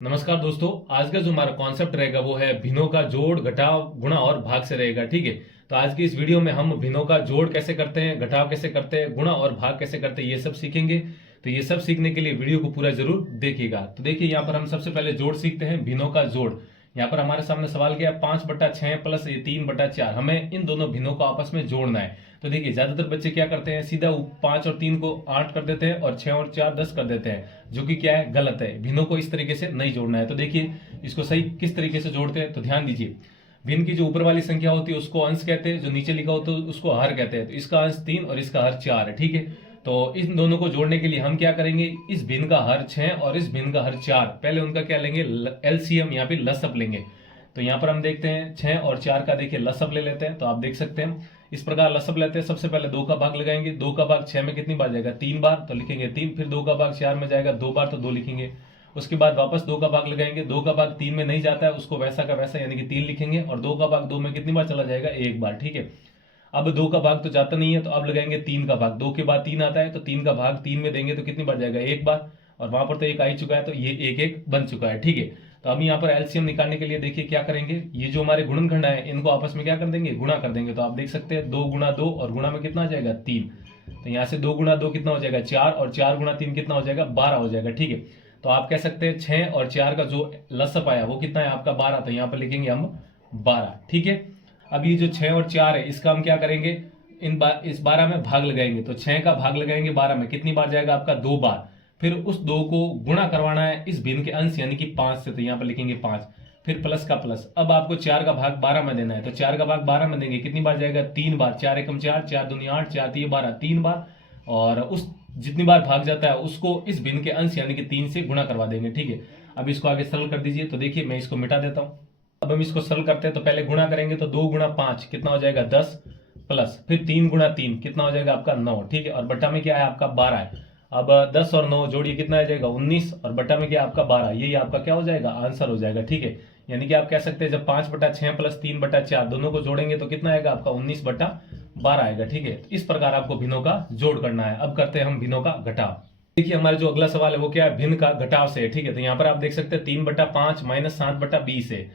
नमस्कार दोस्तों। आज का जो हमारा कॉन्सेप्ट रहेगा वो है भिन्नों का जोड़ घटाव गुणा और भाग से रहेगा। ठीक है, तो आज की इस वीडियो में हम भिन्नों का जोड़ कैसे करते हैं, घटाव कैसे करते हैं, गुणा और भाग कैसे करते हैं, ये सब सीखेंगे। तो ये सब सीखने के लिए वीडियो को पूरा जरूर देखिएगा। तो देखिए, यहाँ पर हम सबसे पहले जोड़ सीखते हैं, भिन्नों का जोड़। यहाँ पर हमारे सामने सवाल क्या है, 5/6 प्लस ये 3/4। हमें इन दोनों भिन्नों को आपस में जोड़ना है। तो देखिए, ज्यादातर बच्चे क्या करते हैं, सीधा 5 और 3 को 8 कर देते हैं और 6 और 4 10 कर देते हैं, जो कि क्या है, गलत है। भिन्नों को इस तरीके से नहीं जोड़ना है। तो देखिए, इसको सही किस तरीके से जोड़ते हैं, तो ध्यान दीजिए। भिन्न की जो ऊपर वाली संख्या होती है उसको अंश कहते हैं, जो नीचे लिखा होता है उसको हर कहते हैं। तो इसका अंश 3 और इसका हर 4 है। ठीक है, तो इन दोनों को जोड़ने के लिए हम क्या करेंगे, इस भिन्न का हर 6 और इस भिन्न का हर 4, पहले उनका क्या लेंगे, एलसीएम, यहाँ पे लसअप लेंगे। तो यहाँ पर हम देखते हैं 6 और 4 का देखिए लसअप ले लेते हैं। तो आप देख सकते हैं इस प्रकार लसअप लेते हैं। सबसे पहले 2 का भाग लगाएंगे। 2 का भाग 6 में कितनी बार जाएगा, 3 बार, तो लिखेंगे 3। फिर 2 का भाग 4 में जाएगा 2 बार, तो 2 लिखेंगे। उसके बाद वापस 2 का भाग लगाएंगे। 2 का भाग 3 में नहीं जाता है, उसको वैसा का वैसा यानी कि 3 लिखेंगे। और 2 का भाग 2 में कितनी बार चला जाएगा, 1 बार। ठीक है, अब 2 का भाग तो जाता नहीं है, तो अब लगाएंगे 3 का भाग। 2 के बाद 3 आता है, तो 3 का भाग 3 में देंगे तो कितनी बार जाएगा, 1 बार। और वहां पर तो 1 आ ही चुका है, तो ये 1 बन चुका है। ठीक है, तो अब यहाँ पर एलसीएम निकालने के लिए देखिए क्या करेंगे, ये जो हमारे गुणनखंड है इनको आपस में क्या कर देंगे, गुणा कर देंगे। तो आप देख सकते हैं 2 गुणा 2 और गुणा में कितना आ जाएगा, 3। तो यहाँ से 2 गुणा 2 कितना हो जाएगा, 4, और 4 गुणा 3 कितना हो जाएगा, 12 हो जाएगा। ठीक है, तो आप कह सकते हैं 6 और 4 का जो लसअप आया वो कितना है आपका, 12। तो यहाँ पर लिखेंगे हम 12। ठीक है, अब ये जो 6 और 4 है इसका हम क्या करेंगे, इस 12 में भाग लगाएंगे। तो 6 का भाग लगाएंगे 12 में, कितनी बार जाएगा आपका, 2 बार। फिर उस 2 को गुणा करवाना है इस भिन्न के अंश यानी कि 5 से, तो यहाँ पर लिखेंगे 5। फिर प्लस का प्लस। अब आपको 4 का भाग 12 में देना है, तो 4 का भाग 12 में देंगे, कितनी बार जाएगा, 3 बार। 4 एकम 4, 4 दूनी 8, 4 तीन 12, 3 बार। और उस जितनी बार भाग जाता है उसको इस भिन्न के अंश यानी कि 3 से गुणा करवा देंगे। ठीक है, अब इसको आगे सरल कर दीजिए। तो देखिए, मैं इसको मिटा देता हूं। अब हम इसको सरल करते हैं, तो पहले गुणा करेंगे, तो 2 गुणा 5 कितना हो जाएगा, 10, प्लस फिर 3 गुणा 3 कितना हो जाएगा आपका, 9। ठीक है, और बट्टा में क्या है आपका, 12 है। अब 10 और 9 जोड़िए, कितना आ जाएगा, 19, और बट्टा में क्या आपका 12। यही आपका क्या हो जाएगा, आंसर हो जाएगा। ठीक है, यानी कि आप कह सकते हैं जब 5/6 प्लस 3/4 दोनों को जोड़ेंगे तो कितना आएगा आपका, 19/12 आएगा। ठीक है, तो इस प्रकार आपको भिन्नों का जोड़ करना है। अब करते हैं हम भिन्नों का घटाव। देखिए, हमारा जो अगला सवाल है वो क्या है, भिन्न का घटाव से। ठीक है, तो यहाँ पर आप देख सकते हैं 3/5 माइनस 7/20 है।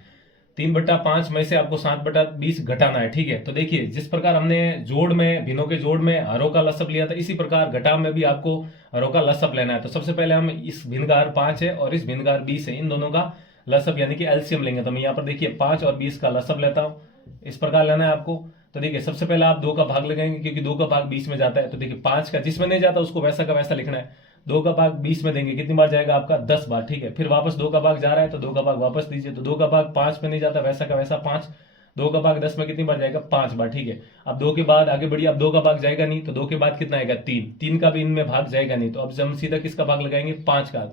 3/5 में से आपको 7/20 घटाना है। ठीक है, तो देखिए, जिस प्रकार हमने जोड़ में, भिन्नों के जोड़ में हरों का लसअप लिया था, इसी प्रकार घटाव में भी आपको हरों का लसअप लेना है। तो सबसे पहले हम इस भिन्न का हर 5 है और इस भिन्न का हर 20 है, इन दोनों का लसअप यानी कि एलसीएम लेंगे। तो मैं यहाँ पर देखिए 5 और 20 का लसअप लेता हूँ, इस प्रकार लेना है आपको। तो देखिए, सबसे पहले आप 2 का भाग लगाएंगे, क्योंकि 2 का भाग 20 में जाता है। तो देखिए, 5 का जिसमें नहीं जाता उसको वैसा का वैसा लिखना है। 2 का भाग 20 में देंगे, कितनी बार जाएगा आपका, 10 बार। ठीक है, फिर वापस 2 का भाग जा रहा है, तो 2 का भाग वापस दीजिए। तो 2 का भाग 5 में नहीं जाता, वैसा का वैसा 5। 2 का भाग 10 में कितनी बार जाएगा, 5 बार। ठीक है, अब 2 के बाद आगे बढ़िए। अब 2 का भाग जाएगा नहीं, तो 2 के बाद कितना आएगा, 3। 3 का भी इनमें भाग जाएगा नहीं, तो अब हम सीधा किसका भाग लगाएंगे, 5 का।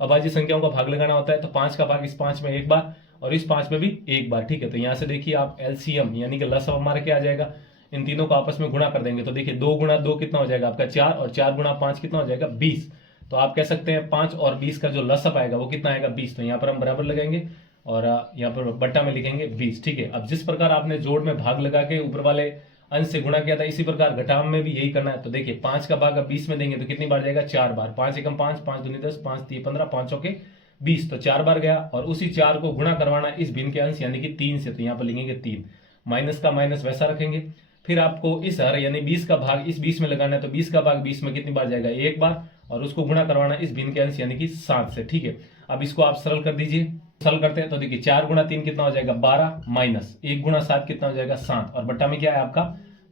अभाज्य संख्याओं का भाग लगाना होता है, तो 5 का भाग इस 5 में 1 बार और इस 5 में भी 1 बार। ठीक है, तो यहाँ से देखिए आप एलसीएम यानी कि लसअप हमारा क्या आ जाएगा, इन तीनों को आपस में गुणा कर देंगे। तो देखिए, 2 गुणा 2 कितना हो जाएगा आपका, 4, और 4 गुणा 5 कितना हो जाएगा, 20। तो आप कह सकते हैं 5 और 20 का जो लसअप आएगा वो कितना आएगा, 20। तो यहाँ पर हम बराबर लगाएंगे और यहाँ पर बट्टा में लिखेंगे 20। ठीक है, अब जिस प्रकार आपने जोड़ में भाग लगा के ऊपर वाले अंश से गुणा किया था, इसी प्रकार घटाव में भी यही करना है। तो देखिए, 5 का भाग अब 20 में देंगे तो कितनी बार जाएगा, 4 बार। 5 एकम 5, 5 दूनी 10, 5 तीन 15, 5 चौके 20, तो 4 बार गया। और उसी 4 को गुणा करवाना इस भिन्न के अंश यानी कि 3 से, तो यहाँ पर लिखेंगे 3। माइनस का माइनस वैसा रखेंगे। फिर आपको इस हर यानी 20 का भाग इस 20 में लगाना है, तो 20 का भाग 20 में कितनी बार जाएगा, 1 बार, और उसको गुणा करवाना इस भिन्न के अंश यानी कि 7 से। ठीक है, अब इसको आप सरल कर दीजिए। सरल करते हैं तो देखिए, 4 गुणा 3 कितना हो जाएगा, 12, माइनस 1 गुणा 7 कितना हो जाएगा, 7, और बट्टा में क्या है आपका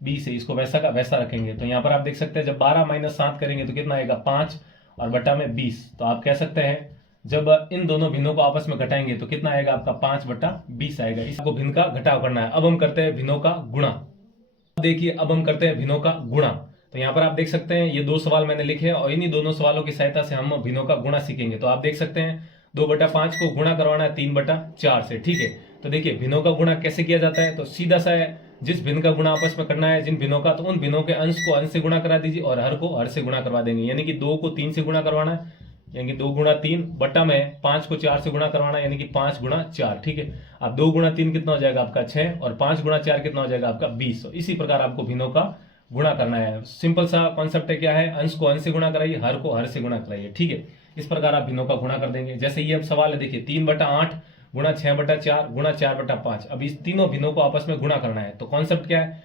20 है, इसको वैसा का वैसा रखेंगे। तो यहाँ पर आप देख सकते हैं जब 12 माइनस 7 करेंगे तो कितना आएगा, 5, और बट्टा में 20। तो आप कह सकते हैं जब इन दोनों भिन्नों को आपस में घटाएंगे तो कितना आएगा आपका, 5/20 आएगा। इसको भिन्न का घटाव करना है। अब हम करते हैं भिन्नों का गुणा। देखिए, अब हम करते हैं भिन्नों का गुणा। तो यहाँ पर आप देख सकते हैं ये 2 सवाल मैंने लिखे हैं और इन्हीं दोनों सवालों की सहायता से हम भिन्नों का गुणा सीखेंगे। तो आप देख सकते हैं 2/5 को गुणा करवाना है 3/4 से। ठीक है, तो देखिए भिन्नों का गुणा कैसे किया जाता है, तो सीधा सा है, जिस भिन्न का गुणा आपस में करना है जिन भिन्नों का, तो उन भिन्नों के अंश को अंश से गुणा करा दीजिए और हर को हर से गुणा करवा देंगे। यानी कि 2 को 3 से गुणा करवाना है, यानी 2 गुणा 3, बट्टा में 5 को 4 से गुणा करवाना है, यानी कि 5 गुणा 4। ठीक है, अब 2 गुणा 3 कितना हो जाएगा आपका, 6, और 5 गुणा 4 कितना हो जाएगा आपका, 20। तो इसी प्रकार आपको भिन्नों का गुणा करना है। सिंपल सा कॉन्सेप्ट है, क्या है, अंश को अंश से गुणा कराइए, हर को हर से गुणा कराइए। ठीक है, इस प्रकार आप भिन्नों का गुणा कर देंगे। जैसे ये अब सवाल है, देखिए 3/8 गुणा 6/4 गुणा 4/5। अब इस तीनों भिन्नों को आपस में गुणा करना है। तो कॉन्सेप्ट क्या है,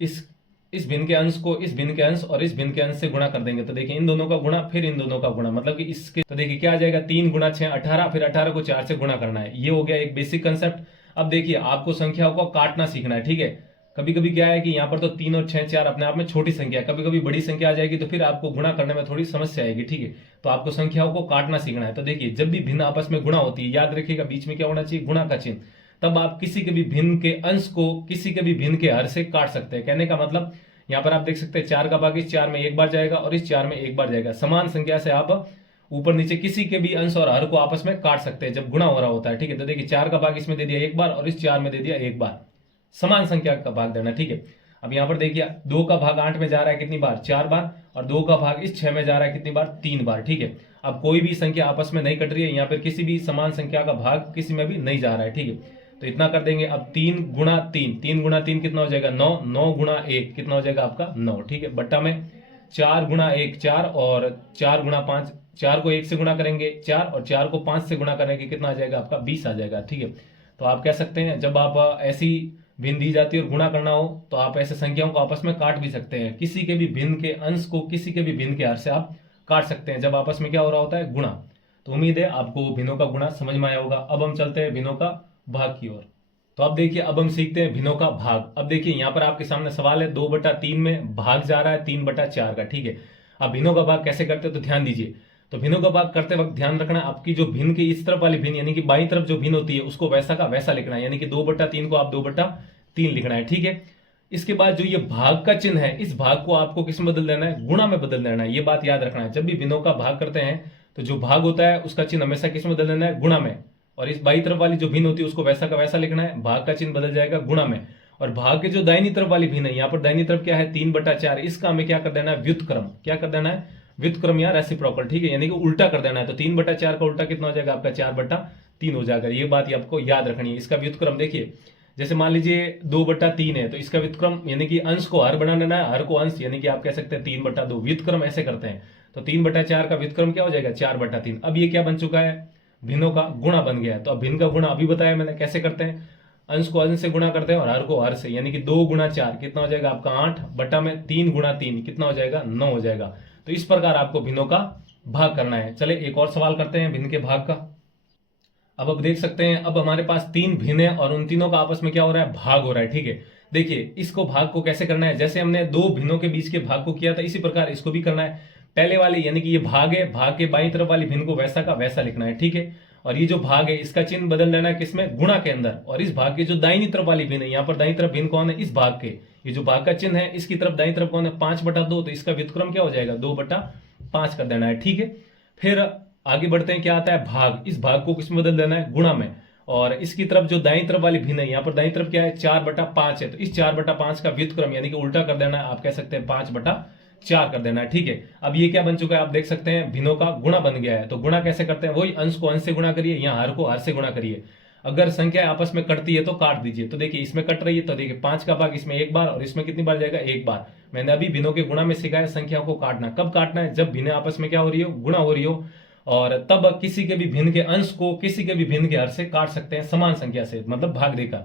इस भिन्न के अंश को इस भिन्न के अंश और इस भिन्न के अंश से गुणा कर देंगे। तो देखिए इन दोनों का गुणा फिर इन दोनों का गुणा, मतलब कि इसके, तो देखिए क्या आ जाएगा, 3 गुणा 6 18, फिर 18 को 4 से गुणा करना है। ये हो गया एक बेसिक कंसेप्ट। अब देखिए आपको संख्याओं को काटना सीखना है, ठीक है। कभी कभी क्या है कि यहाँ पर तो 3 और 6 4 अपने आप में छोटी संख्या है, कभी कभी बड़ी संख्या आ जाएगी तो फिर आपको गुणा करने में थोड़ी समस्या आएगी, ठीक है। तो आपको संख्याओं को काटना सीखना है। तो देखिए जब भी भिन्न आपस में गुणा होती है, याद रखिएगा बीच में क्या होना चाहिए, गुणा का चिन्ह। तब आप किसी के भी भिन्न के अंश को किसी के भी भिन्न के हर से काट सकते हैं। कहने का मतलब यहाँ पर आप देख सकते हैं 4 का भाग इस 4 में एक बार जाएगा और इस 4 में एक बार जाएगा। समान संख्या से आप ऊपर नीचे किसी के भी अंश और हर को आपस में काट सकते हैं जब गुणा हो रहा होता है, ठीक है। तो देखिए 4 का भाग इसमें दे दिया एक बार और इस 4 में दे दिया एक बार, समान संख्या का भाग देना, ठीक है। अब यहाँ पर देखिए 2 का भाग 8 में जा रहा है कितनी बार, 4 बार, और 2 का भाग इस 6 में जा रहा है कितनी बार, 3 बार, ठीक है। अब कोई भी संख्या आपस में नहीं कट रही है, यहाँ पर किसी भी समान संख्या का भाग किसी में भी नहीं जा रहा है, ठीक है। तो इतना कर देंगे। अब 3 गुणा 3, 3 गुणा 3 कितना हो जाएगा 9, 9 गुणा 1 कितना हो जाएगा आपका 9, ठीक है। बट्टा में 4 गुणा 1 4 और 4 गुणा 5, 4 को 1 से गुणा करेंगे 4 और 4 को 5 से गुणा करेंगे कितना आ जाएगा आपका 20 आ जाएगा, ठीक है। तो आप कह सकते हैं जब आप ऐसी भिन्न दी जाती है और गुणा करना हो तो आप ऐसे संख्याओं को आपस में काट भी सकते हैं। किसी के भी भिन्न के अंश को किसी के भी भिन्न के हर से आप काट सकते हैं जब आपस में क्या हो रहा होता है, गुणा। तो उम्मीद है आपको भिन्नों का गुणा समझ में आया होगा। अब हम चलते हैं भिन्नों का भाग की ओर। तो अब देखिए अब हम सीखते हैं भिन्नों का भाग। अब देखिए यहाँ पर आपके सामने सवाल है 2/3 में भाग जा रहा है 3/4 का, ठीक है। अब भिन्नों का भाग कैसे करते हैं तो ध्यान दीजिए। तो भिन्नों का भाग करते वक्त ध्यान रखना आपकी जो भिन्न की इस तरफ वाली भिन्न यानी कि बाईं तरफ जो भिन्न होती है उसको वैसा का वैसा लिखना है, यानी कि 2/3 को आप 2/3 लिखना है, ठीक है। इसके बाद जो ये भाग का चिन्ह है इस भाग को आपको किस में बदल देना है, गुणा में बदल देना है। ये बात याद रखना है, जब भी भिन्नों का भाग करते हैं तो जो भाग होता है उसका चिन्ह हमेशा किस में बदल देना है, गुणा में। और इस बाई तरफ वाली जो भिन्न होती है उसको वैसा का वैसा लिखना है, भाग का चिन्ह बदल जाएगा गुणा में। और भाग के जो दाहिनी तरफ वाली भिन्न है, यहाँ पर दाहिनी तरफ क्या है 3/4, इसका हमें क्या कर देना है, व्युत्क्रम। क्या कर देना है, व्युत्क्रम या रेसिप्रोकल, ठीक है, यानी कि उल्टा कर देना है। तो 3/4 का उल्टा कितना हो जाएगा आपका 4/3 हो जाएगा। ये बात आपको याद रखनी है। इसका व्युत्क्रम देखिए, जैसे मान लीजिए 2/3 है तो इसका व्युत्क्रम यानी कि अंश को हर बना देना है, हर को अंश, यानी कि आप कह सकते हैं 3/2। व्युत्क्रम ऐसे करते हैं। तो 3/4 का व्युत्क्रम क्या हो जाएगा 4/3। अब ये क्या बन चुका है, भिन्नों का गुणा बन गया है। तो अब भिन्न का गुणा अभी बताया मैंने कैसे करते हैं, अंश को अंश से गुणा करते हैं और हर को हर से, यानी कि 2 गुणा 4 कितना हो जाएगा आपका 8, बट्टा में 3 गुणा 3 कितना हो जाएगा 9 हो जाएगा। तो इस प्रकार आपको भिन्नों का भाग करना है। चले एक और सवाल करते हैं भिन्न के भाग का। अब देख सकते हैं अब हमारे पास 3 भिन्न है और उन तीनों का आपस में क्या हो रहा है, भाग हो रहा है, ठीक है। देखिए इसको भाग को कैसे करना है, जैसे हमने 2 भिन्नों के बीच के भाग को किया था इसी प्रकार इसको भी करना है। पहले वाली यानी कि ये भाग है, भाग के बाईं तरफ वाली भिन्न को वैसा का वैसा लिखना है, ठीक है। और ये जो भाग है इसका चिन्ह बदल देना है किसमें, गुणा के अंदर। और इस भाग के जो दाहिनी तरफ वाली भिन्न है, यहाँ पर दाहिनी तरफ भिन्न कौन है, इस भाग के, ये जो भाग का चिन्ह है इसकी तरफ दाहिनी तरफ कौन है 5/2, तो इसका व्युत्क्रम क्या हो जाएगा 2/5 कर देना है, ठीक है। फिर आगे बढ़ते हैं, क्या आता है भाग, इस भाग को किसमें बदल देना है, गुणा में। और इसकी तरफ जो दाईं तरफ वाली भिन्न है, यहाँ पर दाईं तरफ क्या है 4/5 है, तो इस 4/5 का व्युत्क्रम यानी कि उल्टा कर देना है, आप कह सकते हैं 5/4 कर देना है, ठीक है। अब ये क्या बन चुका है, आप देख सकते हैं भिन्नों का गुणा बन गया है। तो गुणा कैसे करते हैं, वही अंश को अंश से गुणा करिए, यहाँ हर को हर से गुणा करिए। अगर संख्या आपस में कटती है तो काट दीजिए। तो देखिए इसमें कट रही है तो देखिए 5 का भाग इसमें एक बार और इसमें कितनी बार जाएगा, एक बार। मैंने अभी भिन्नों के गुणा में सिखाया संख्याओं को काटना। कब काटना है, जब भिन्न आपस में क्या हो रही हो, गुणा हो रही हो। और तब किसी के भी भिन्न के अंश को किसी के भी भिन्न के हर से काट सकते हैं समान संख्या से, मतलब भाग देकर।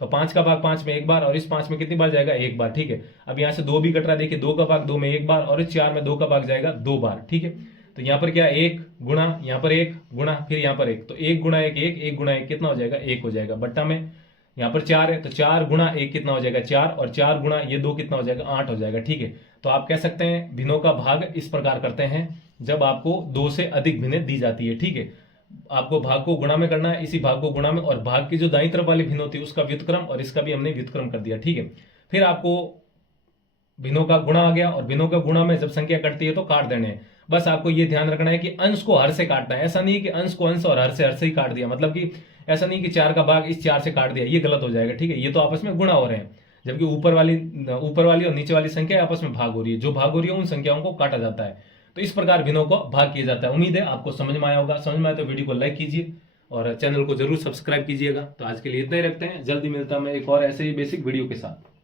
तो 5 का भाग 5 में एक बार और इस 5 में कितनी बार जाएगा, एक बार, ठीक है। अब यहाँ से 2 भी कट रहा है, देखिए 2 का भाग 2 में एक बार और इस 4 में 2 का भाग जाएगा 2 बार, ठीक है। तो यहाँ पर क्या 1 गुणा, यहाँ पर 1 गुणा, फिर यहाँ पर 1, तो 1 गुणा 1 1, 1 गुणा 1 कितना हो जाएगा 1 हो जाएगा। बट्टा में यहाँ पर 4 है तो 4 गुणा 1 कितना हो जाएगा 4, और 4 गुणा ये 2 कितना हो जाएगा 8 हो जाएगा, ठीक है। तो आप कह सकते हैं भिन्नों का भाग इस प्रकार करते हैं जब आपको 2 से अधिक भिन्न दी जाती है, ठीक है। आपको भाग को गुणा में करना है, इसी भाग को गुणा में, और भाग की जो दाईं तरफ वाली भिन्न होती है उसका व्युत्क्रम, और इसका भी हमने व्युत्क्रम कर दिया, ठीक है। फिर आपको भिन्नों का गुणा आ गया और भिन्नों का गुणा में जब संख्या कटती है तो काट देने हैं। बस आपको ये ध्यान रखना है कि अंश को हर से काटना है। ऐसा नहीं कि अंश को अंश और हर से ही काट दिया, मतलब कि ऐसा नहीं कि 4 का भाग इस 4 से काट दिया, ये गलत हो जाएगा, ठीक है। ये तो आपस में गुणा हो रहे हैं, जबकि ऊपर वाली और नीचे वाली संख्या आपस में भाग हो रही है। जो भाग हो रही है उन संख्याओं को काटा जाता है। तो इस प्रकार भिन्नों को भाग किया जाता है। उम्मीद है आपको समझ में आया होगा। समझ में आया तो वीडियो को लाइक कीजिए और चैनल को जरूर सब्सक्राइब कीजिएगा। तो आज के लिए इतना ही रखते हैं, जल्दी मिलता है मैं एक और ऐसे ही बेसिक वीडियो के साथ।